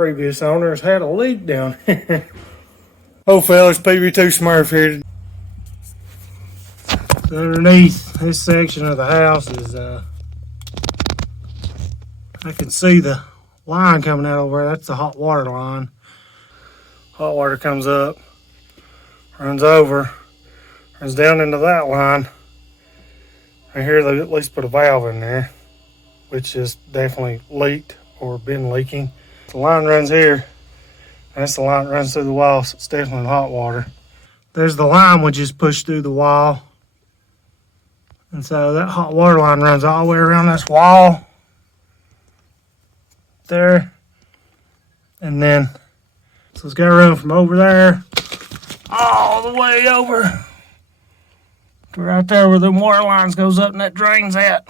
previous owners had a leak down here. Oh fellas, PB2 Smurf here. So underneath this section of the house is I can see the line coming out over there. That's the hot water line. Hot water comes up, runs over, runs down into that line. Right here they at least put a valve in there, which is definitely leaked or been leaking. The line runs here. That's the line that runs through the wall, so it's definitely hot water. There's the line which is pushed through the wall. And so that hot water line runs all the way around this wall there. And then, so it's got to run from over there all the way over to right there where the water lines goes up and that drains at.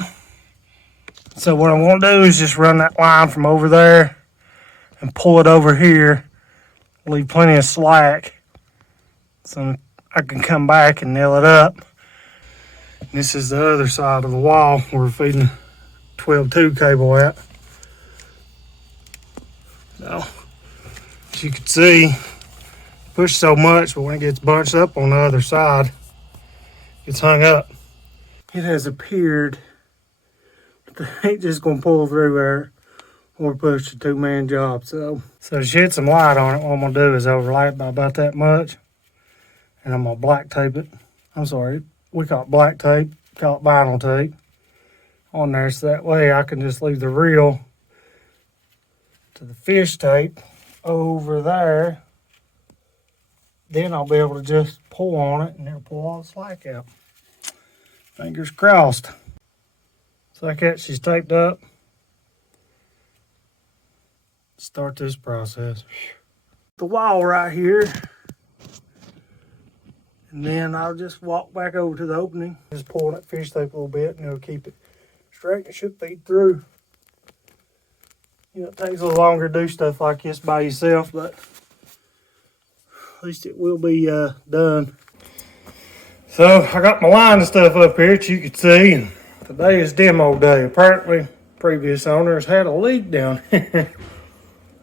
So what I'm going to do is just run that line from over there and pull it over here. Leave plenty of slack so I can come back and nail it up. This is the other side of the wall where we're feeding 12-2 cable at. So, as you can see, push so much, but when it gets bunched up on the other side, it's hung up. It has appeared that they ain't just gonna pull through there or push a two-man job. So to shed some light on it, what I'm gonna do is overlay it by about that much, and I'm gonna black tape it. I'm sorry, we call it black tape, call it vinyl tape on there, so that way I can just leave the reel to the fish tape over there. Then I'll be able to just pull on it and it'll pull all the slack out. Fingers crossed. So like that, she's taped up. Start this process. The wall right here. And then I'll just walk back over to the opening. Just pull that fish tape a little bit and it'll keep it straight. It should feed through. You know, it takes a little longer to do stuff like this by yourself, but at least it will be done. So I got my line and stuff up here that you can see. And today is demo day. Apparently, previous owners had a leak down here.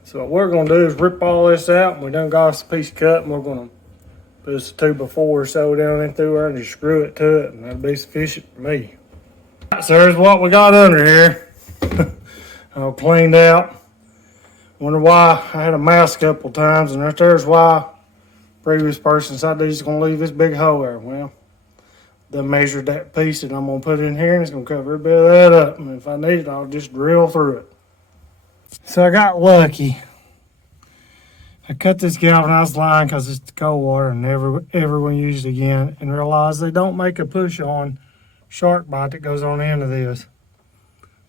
So what we're going to do is rip all this out. And we done got us a piece of cut, and we're going to put us a 2x4 or so down in through there and just screw it to it, and that'll be sufficient for me. So here's what we got under here. All cleaned out. Wonder why I had a mouse a couple times, and right there's why previous person decided he's going to leave this big hole there. Well, they measured that piece that I'm going to put in here, and it's going to cover a bit of that up. And if I need it, I'll just drill through it. So I got lucky. I cut this galvanized line because it's the cold water and never want to use it again, and realized they don't make a push-on shark bite that goes on the end of this.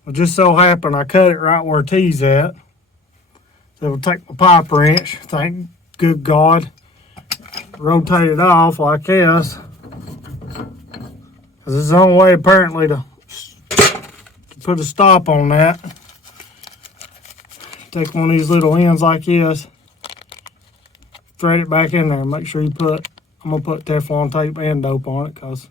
Well, just so happened I cut it right where T's at. So I'll take my pipe wrench, thank good God, rotate it off like this. Because it's the only way apparently to put a stop on that. Take one of these little ends like this, thread it back in there, make sure you put, I'm going to put Teflon tape and dope on it because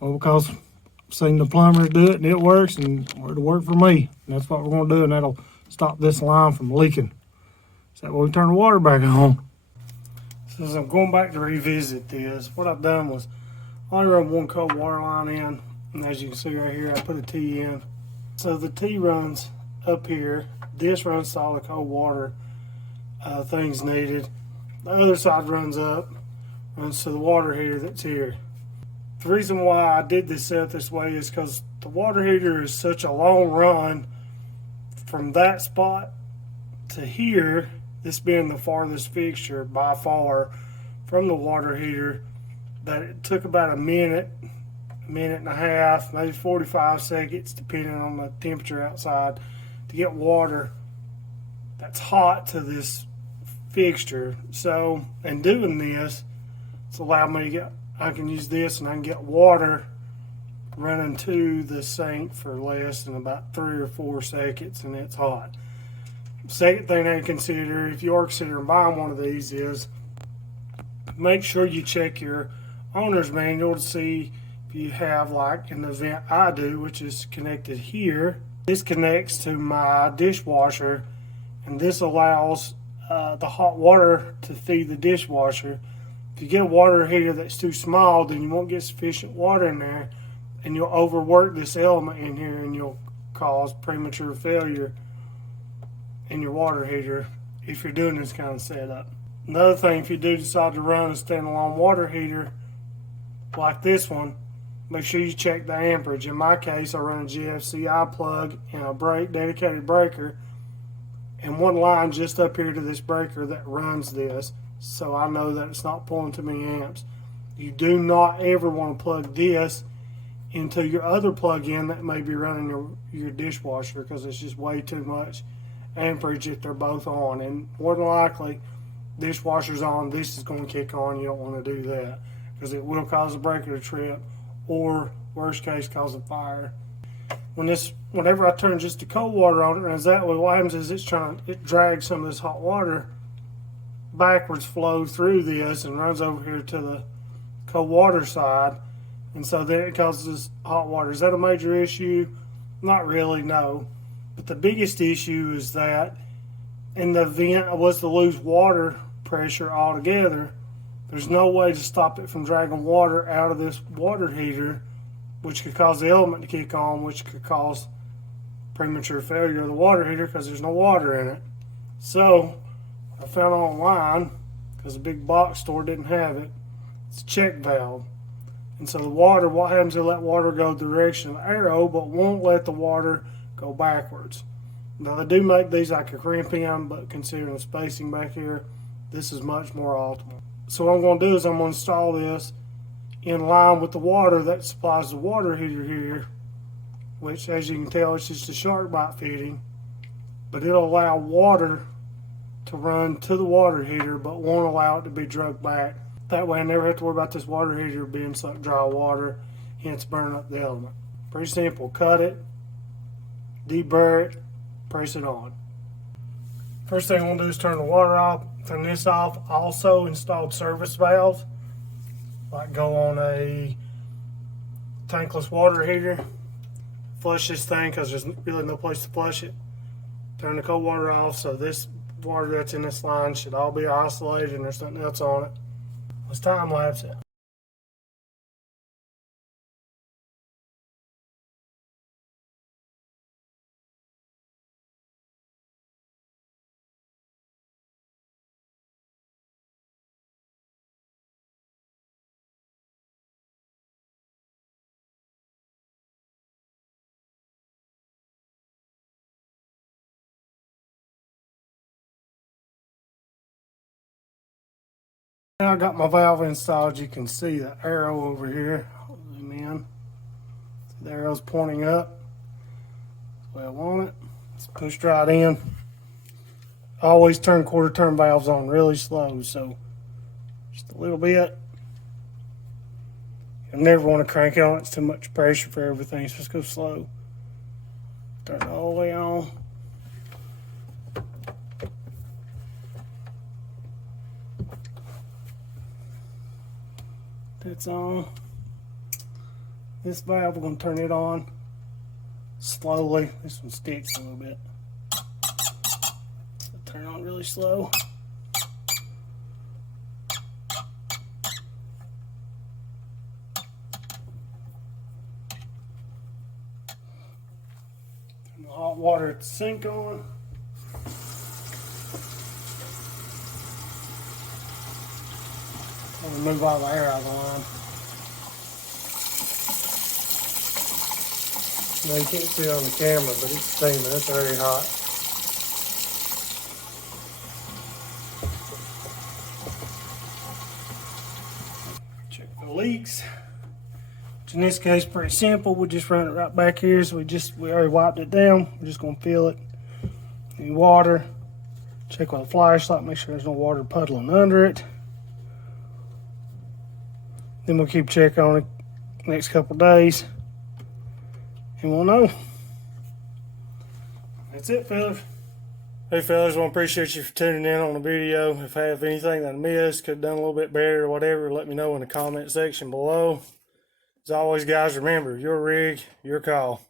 I've seen the plumbers do it and it works, and it'll work for me. And that's what we're going to do, and that'll stop this line from leaking. So that way we turn the water back on. So as I'm going back to revisit this, what I've done was I only run one cold water line in, and as you can see right here, I put a T in. So the T runs up here. This runs to all the cold water things needed. The other side runs up, runs to the water heater that's here. The reason why I did this set this way is because the water heater is such a long run from that spot to here, this being the farthest fixture by far from the water heater, that it took about a minute and a half, maybe 45 seconds, depending on the temperature outside, to get water that's hot to this fixture. So in doing this, it's allowed me to get, I can use this and I can get water running to the sink for less than about 3 or 4 seconds, and it's hot. Second thing to consider if you are considering buying one of these is make sure you check your owner's manual to see if you have, like in the vent I do, which is connected here. This connects to my dishwasher and this allows the hot water to feed the dishwasher. If you get a water heater that's too small, then you won't get sufficient water in there, and you'll overwork this element in here, and you'll cause premature failure in your water heater if you're doing this kind of setup. Another thing, if you do decide to run a standalone water heater like this one, make sure you check the amperage. In my case, I run a GFCI plug and a dedicated breaker, and one line just up here to this breaker that runs this, so I know that it's not pulling too many amps. You do not ever want to plug this into your other plug-in that may be running your dishwasher, because it's just way too much amperage if they're both on. And more than likely, dishwasher's on, this is going to kick on. You don't want to do that, because it will cause the breaker to trip, or worst case, cause a fire. Whenever I turn just the cold water on, it runs that way. What happens is it drags some of this hot water backwards, flow through this, and runs over here to the cold water side, and so then it causes hot water. Is that a major issue? Not really, no. But the biggest issue is that in the event I was to lose water pressure altogether, there's no way to stop it from dragging water out of this water heater, which could cause the element to kick on, which could cause premature failure of the water heater because there's no water in it. So I found online, because the big box store didn't have it, it's a check valve. And so the water, what happens is let water go the direction of the arrow, but won't let the water go backwards. Now they do make these like a crimp in, but considering the spacing back here, this is much more optimal. So what I'm going to do is I'm going to install this in line with the water that supplies the water heater here, which, as you can tell, it's just a shark bite fitting, but it'll allow water to run to the water heater, but won't allow it to be drugged back. That way I never have to worry about this water heater being sucked dry of water, hence burn up the element. Pretty simple. Cut it, deburr it, press it on. First thing I'm going to do is turn the water off. Turn this off. I also installed service valves, like go on a tankless water heater. Flush this thing because there's really no place to flush it. Turn the cold water off, so this water that's in this line should all be isolated and there's nothing else on it. Let's time lapse it. Now I got my valve installed. You can see the arrow over here. Zoom in. The arrow's pointing up. That's the way I want it. It's pushed right in. I always turn quarter turn valves on really slow, so just a little bit. You never want to crank it on. It's too much pressure for everything, so just go slow. Turn it all the way on. That's on. This valve, we're going to turn it on slowly. This one sticks a little bit. So turn on really slow. Turn the hot water at the sink on. I'm going to move all the air out of the line. Now you can't see it on the camera, but it's steaming. It's very hot. Check for leaks. Which in this case, pretty simple. We just run it right back here. So we already wiped it down. We're just going to fill it. Any water. Check with a flashlight. Make sure there's no water puddling under it. Then we'll keep checking on it the next couple days, and we'll know. That's it, fellas. Hey, fellas, I appreciate you for tuning in on the video. If I have anything that I missed, could have done a little bit better or whatever, let me know in the comment section below. As always, guys, remember, your rig, your call.